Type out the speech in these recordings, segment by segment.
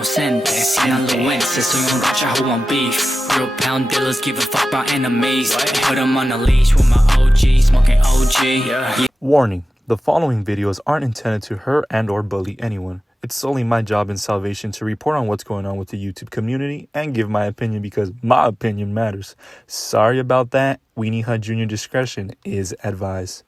inocente, sinaloense, soy un racha who want beef. Real pound dealers give a fuck about enemies. Put them on a leash with my OG, smoking OG. Yeah. Warning, the following videos aren't intended to hurt and or bully anyone. It's solely my job in salvation to report on what's going on with the YouTube community and give my opinion because my opinion matters. Sorry about that. Weenie Hut Jr. discretion is advised.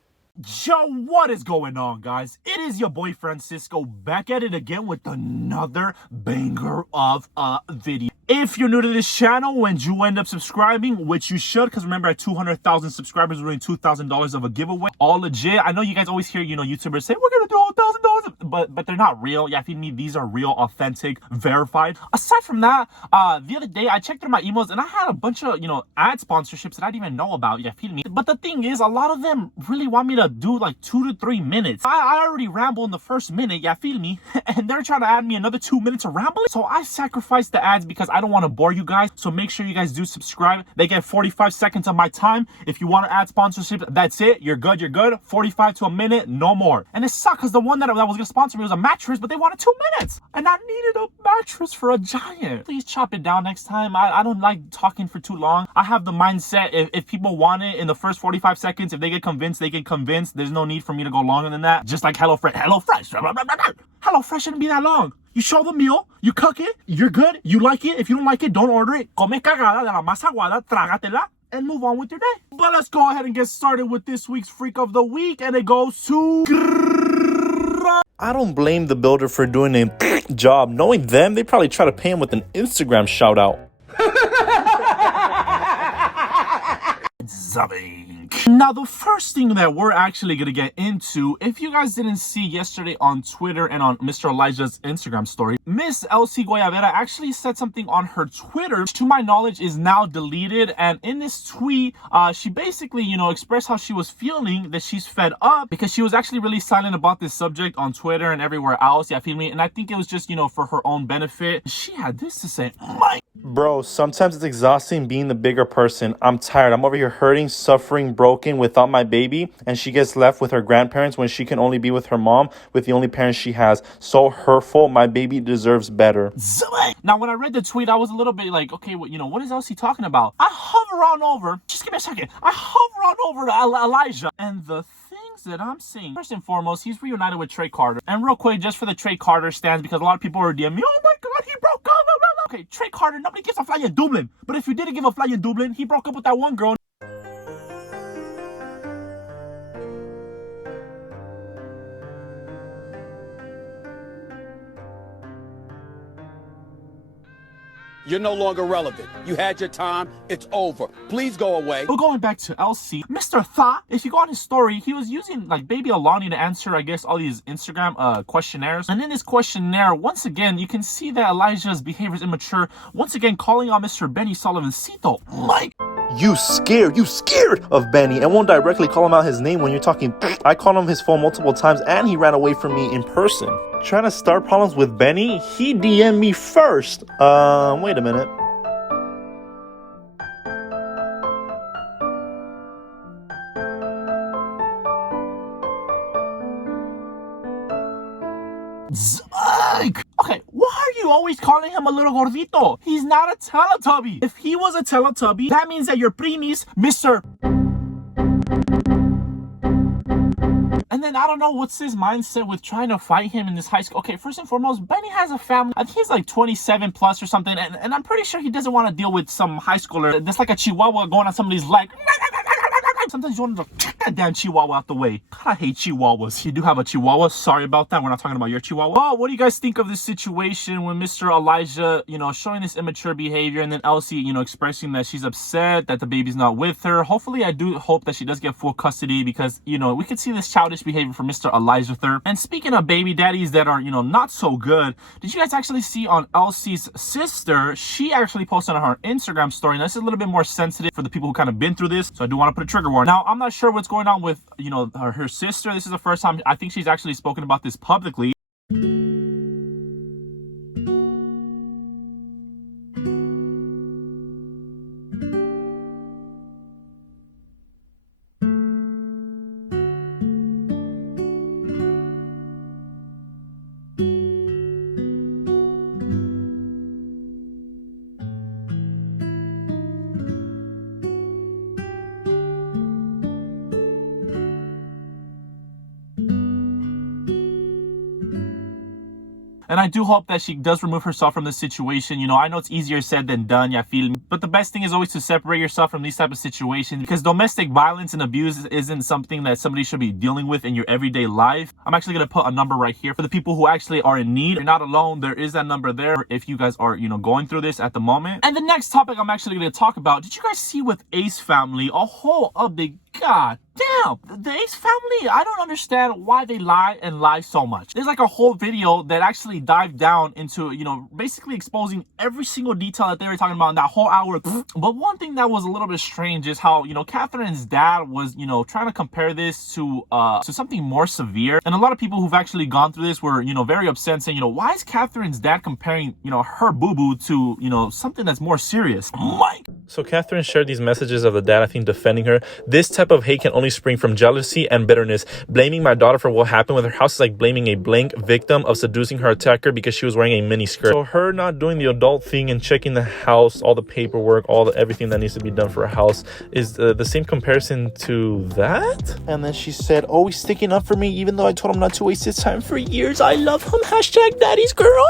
Yo, what is going on, guys? It is your boy Francisco back at it again with another banger of a video. If you're new to this channel and you end up subscribing, which you should, because remember at 200,000 subscribers, we're doing $2,000 of a giveaway. All legit. I know you guys always hear, YouTubers say, we're going to do all $1,000, but they're not real. Yeah, if you need, these are real, authentic, verified. Aside from that, the other day I checked through my emails and I had a bunch of, ad sponsorships that I didn't even know about. Yeah, feel me? But the thing is, a lot of them really want me to do like 2 to 3 minutes. I already ramble in the first minute, yeah, feel me? And they're trying to add me another 2 minutes of rambling. So I sacrificed the ads because I don't want to bore you guys. So make sure you guys do subscribe. They get 45 seconds of my time. If you want to add sponsorship, that's it. You're good. You're good. 45 to a minute, no more. And it sucked because the one that was going to sponsor me was a mattress, but they wanted 2 minutes. And I needed a mattress for a giant. Please chop it down next time. I don't like talking for too long. I have the mindset if people want it in the first 45 seconds, if they get convinced, they get convinced. There's no need for me to go longer than that. Just like HelloFresh. HelloFresh shouldn't be that long. You show the meal, you cook it, you're good, you like it. If you don't like it, don't order it. Come cagada de la masa aguada, trágatela, and move on with your day. But let's go ahead and get started with this week's Freak of the Week, and it goes to... I don't blame the builder for doing a job. Knowing them, they probably try to pay him with an Instagram shout out. Now, the first thing that we're actually going to get into, if you guys didn't see yesterday on Twitter and on Mr. Elijah's Instagram story, Miss Elsy actually said something on her Twitter, which to my knowledge is now deleted. And in this tweet, she basically, expressed how she was feeling, that she's fed up because she was actually really silent about this subject on Twitter and everywhere else. Yeah, feel me? And I think it was just, for her own benefit. She had this to say, Bro, sometimes it's exhausting being the bigger person. I'm tired. I'm over here hurting, suffering, broken without my baby, and she gets left with her grandparents when she can only be with her mom, with the only parents she has. So hurtful. My baby deserves better. Now, when I read the tweet, I was a little bit like, okay, what is Elsie talking about? I hover on over, just give me a second. I hover on over to Elijah, and the things that I'm seeing. First and foremost, he's reunited with Trey Carter. And real quick, just for the Trey Carter stands, because a lot of people are DMing me, oh my God, he broke up. Okay, Trey Carter, nobody gives a fly in Dublin. But if you didn't give a fly in Dublin, he broke up with that one girl. You're no longer relevant. You had your time. It's over. Please go away. But going back to Elsy, Mr. Thought, if you go on his story, he was using like baby Alani to answer, I guess, all these Instagram questionnaires. And in this questionnaire, once again, you can see that Elijah's behavior is immature. Once again, calling on Mr. Benny Sullivan-Cito. You scared of Benny, and won't directly call him out his name when you're talking. I called him his phone multiple times and he ran away from me in person. Trying to start problems with Benny, he DM'd me first. Wait a minute. Okay, why are you always calling him a little gordito? He's not a Teletubby. If he was a Teletubby, that means that your preemies, Mr. And then I don't know what's his mindset with trying to fight him in this high school. Okay, first and foremost, Benny has a family. I think he's like 27 plus or something. And I'm pretty sure he doesn't want to deal with some high schooler that's like a chihuahua going on somebody's leg. Sometimes you want to kick that damn chihuahua out the way. God, I hate chihuahuas. You do have a chihuahua. Sorry about that. We're not talking about your chihuahua. Well, what do you guys think of this situation when Mr. Elijah, showing this immature behavior, and then Elsie, expressing that she's upset that the baby's not with her? Hopefully, I do hope that she does get full custody because, we could see this childish behavior from Mr. Elijah III. And speaking of baby daddies that are, not so good, did you guys actually see on Elsie's sister? She actually posted on her Instagram story. Now, this is a little bit more sensitive for the people who kind of been through this, so I do want to put a trigger warning. Now, I'm not sure what's going on with, her sister. This is the first time I think she's actually spoken about this publicly. And I do hope that she does remove herself from this situation. You know, I know it's easier said than done, yeah, feel me? But the best thing is always to separate yourself from these type of situations, because domestic violence and abuse isn't something that somebody should be dealing with in your everyday life. I'm actually going to put a number right here for the people who actually are in need. You're not alone. There is that number there if you guys are, you know, going through this at the moment. And the next topic I'm actually going to talk about, did you guys see with Ace family a whole big god damn, the Ace family, I don't understand why they lie so much. There's like a whole video that actually dived down into, you know, basically exposing every single detail that they were talking about in that whole hour. But one thing that was a little bit strange is how, you know, Catherine's dad was, you know, trying to compare this to something more severe. And a lot of people who've actually gone through this were, you know, very upset, saying, you know, why is Catherine's dad comparing, you know, her boo-boo to, you know, something that's more serious? So Catherine shared these messages of the dad, I think, defending her. This type of hate can only spring from jealousy and bitterness. Blaming my daughter for what happened with her house is like blaming a blank victim of seducing her attacker because she was wearing a mini skirt. So her not doing the adult thing and checking the house, all the paperwork, everything that needs to be done for a house is the same comparison to that. And then she said, oh, he's sticking up for me even though I told him not to waste his time for years. I love him. Hashtag daddy's girl.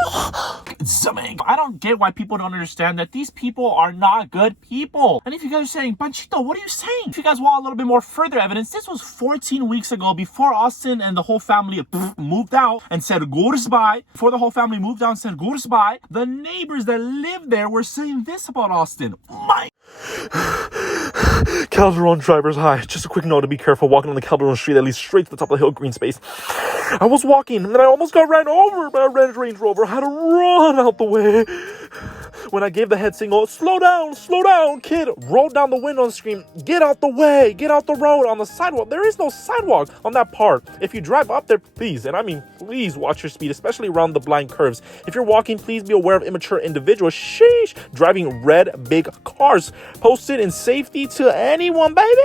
I don't get why people don't understand that these people are not good people. And if you guys are saying, Panchito, what are you saying? If you guys want a little bit more further evidence, this was 14 weeks ago, before Austin and the whole family moved out and said goodbye. Before the whole family moved out and said goodbye, the neighbors that lived there were saying this about Austin. My Calderon drivers, hi. Just a quick note to be careful walking on the Calderon street that leads straight to the top of the hill green space. I was walking and then I almost got ran over by a red Range Rover. I had to run out the way. When I gave the head signal, slow down, kid rolled down the window and screamed, get out the way, get out the road on the sidewalk. There is no sidewalk on that part. If you drive up there, please, and I mean please watch your speed, especially around the blind curves. If you're walking, please be aware of immature individuals, sheesh, driving red big cars. Posted in safety to anyone, baby.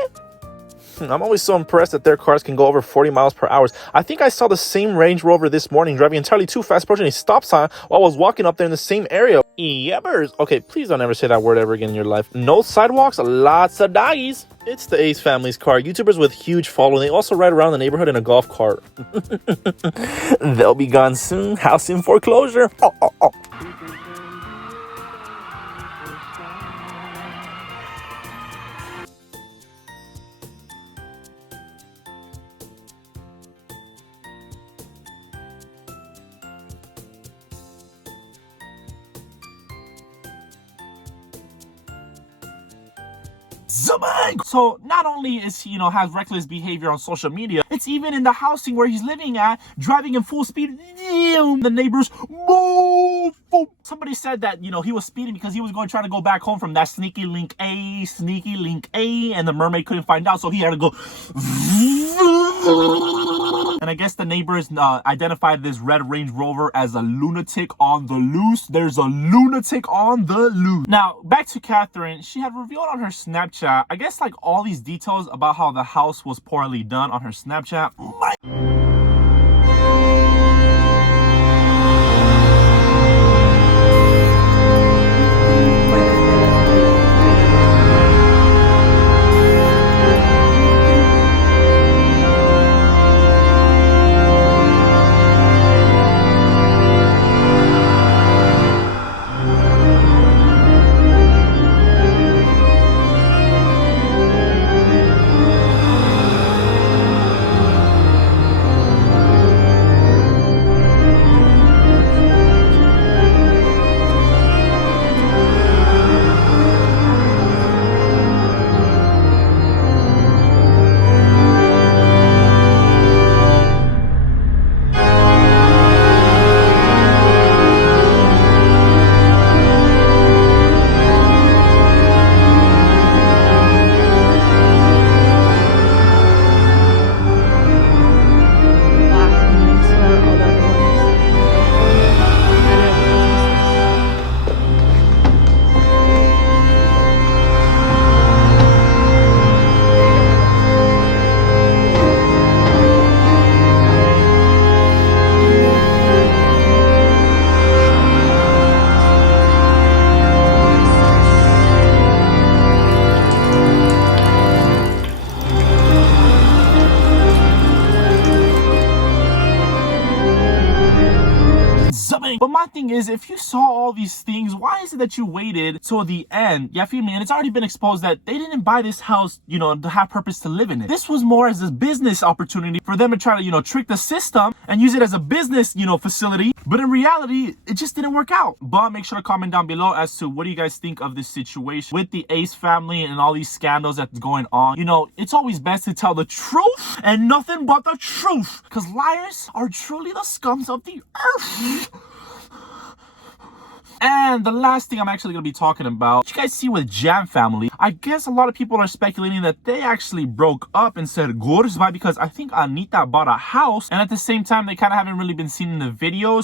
I'm always so impressed that their cars can go over 40 miles per hour. I think I saw the same Range Rover this morning driving entirely too fast, approaching a stop sign while I was walking up there in the same area. Yebbers. Okay, please don't ever say that word ever again in your life. No sidewalks, lots of doggies. It's the Ace family's car. YouTubers with huge following. They also ride around the neighborhood in a golf cart. They'll be gone soon. House in foreclosure. Oh. So not only is he, you know, has reckless behavior on social media, it's even in the housing where he's living at, driving in full speed. The neighbors move. Somebody said that, you know, he was speeding because he was trying to go back home from that sneaky link A, and the mermaid couldn't find out, so he had to go. And I guess the neighbors identified this red Range Rover as a lunatic on the loose. There's a lunatic on the loose. Now, back to Catherine. She had revealed on her Snapchat, I guess, like all these details about how the house was poorly done on her Snapchat. is, if you saw all these things, why is it that you waited till the end? Yeah, feel me? And it's already been exposed that they didn't buy this house, you know, to have purpose to live in it. This was more as a business opportunity for them to try to, you know, trick the system and use it as a business, you know, facility. But in reality, it just didn't work out. But make sure to comment down below as to what do you guys think of this situation with the Ace family and all these scandals that's going on. You know, it's always best to tell the truth and nothing but the truth, because liars are truly the scums of the earth. And the last thing I'm actually going to be talking about, you guys see with Jam family, I guess a lot of people are speculating that they actually broke up and said goodbye, because I think Anita bought a house, and at the same time they kind of haven't really been seen in the videos.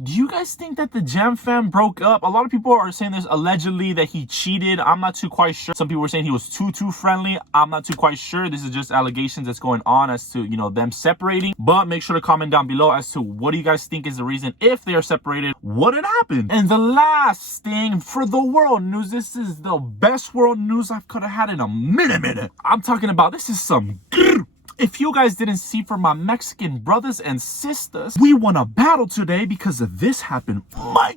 Do you guys think that the Jam fam broke up? A lot of people are saying there's allegedly that he cheated. I'm not too quite sure. Some people were saying he was too friendly. I'm not too quite sure. This is just allegations that's going on as to, you know, them separating. But make sure to comment down below as to what do you guys think is the reason, if they are separated, what had happened. And the last thing for the world news, this is the best world news I've could have had in a minute. I'm talking about, this is some... If you guys didn't see, for my Mexican brothers and sisters, we won a battle today because of this happened. My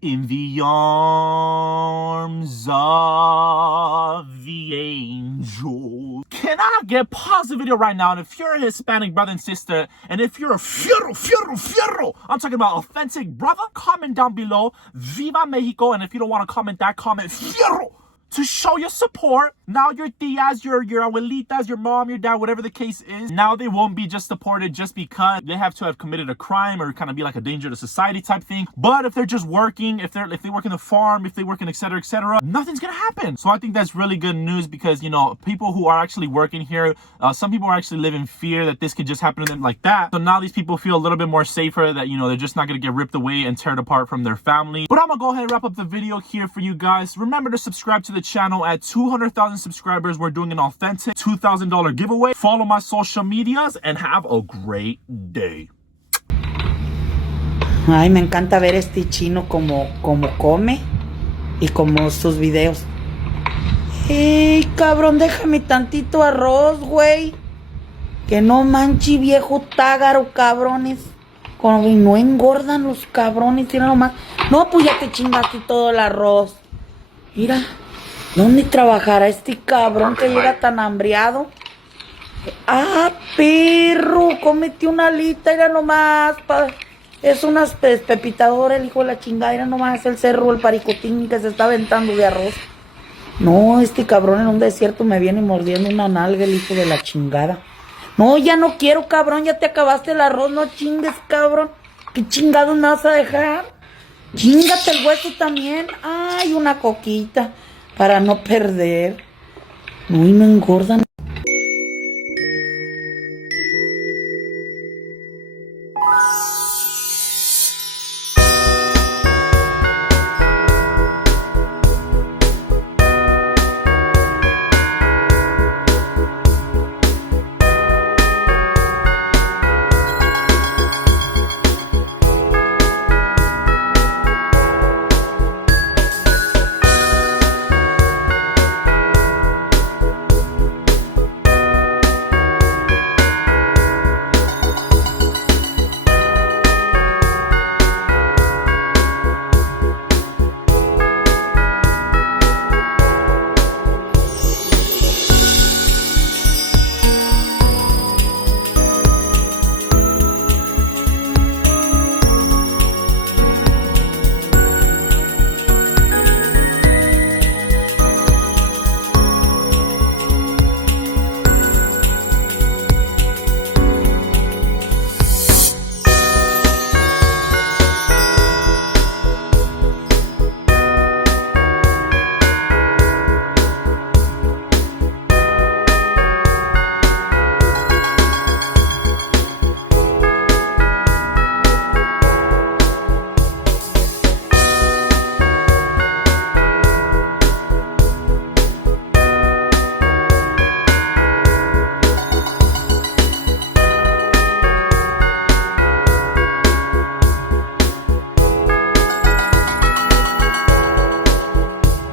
in the arms of the angel. Can I get pause the video right now? And if you're a Hispanic brother and sister, and if you're a fierro, I'm talking about authentic brother, comment down below, Viva Mexico. And if you don't want to comment that, comment fierro, to show your support. Now your tias, your abuelitas, your mom, your dad, whatever the case is, now they won't be just supported just because they have to have committed a crime or kind of be like a danger to society type thing. But if they're just working, if they work in the farm, if they work in etc, nothing's gonna happen. So I think that's really good news, because, you know, people who are actually working here, some people are actually live in fear that this could just happen to them like that. So now these people feel a little bit more safer that, you know, they're just not gonna get ripped away and teared apart from their family. But I'm gonna go ahead and wrap up the video here for you guys. Remember to subscribe to the channel. At 200,000 subscribers, we're doing an authentic $2,000 giveaway. Follow my social medias and have a great day. Ay, me encanta ver este chino como come y como sus videos. ¡Ey, cabrón! Déjame tantito arroz, güey. Que no manchi, viejo tágaro, cabrones. Como no engordan los cabrones, mira nomás. No, pues ya te chingaste todo el arroz. Mira. ¿Dónde trabajará este cabrón que llega tan hambriado? ¡Ah, perro! Cómete una alita, era nomás. Es unas pepitadoras, el hijo de la chingada. Era nomás el cerro, el paricotín que se está aventando de arroz. No, este cabrón en un desierto me viene mordiendo una nalga, el hijo de la chingada. No, ya no quiero, cabrón. Ya te acabaste el arroz, no chingues, cabrón. ¿Qué chingados me vas a dejar? Chíngate el hueso también. Ay, una coquita. Para no perder. Uy, no engordan.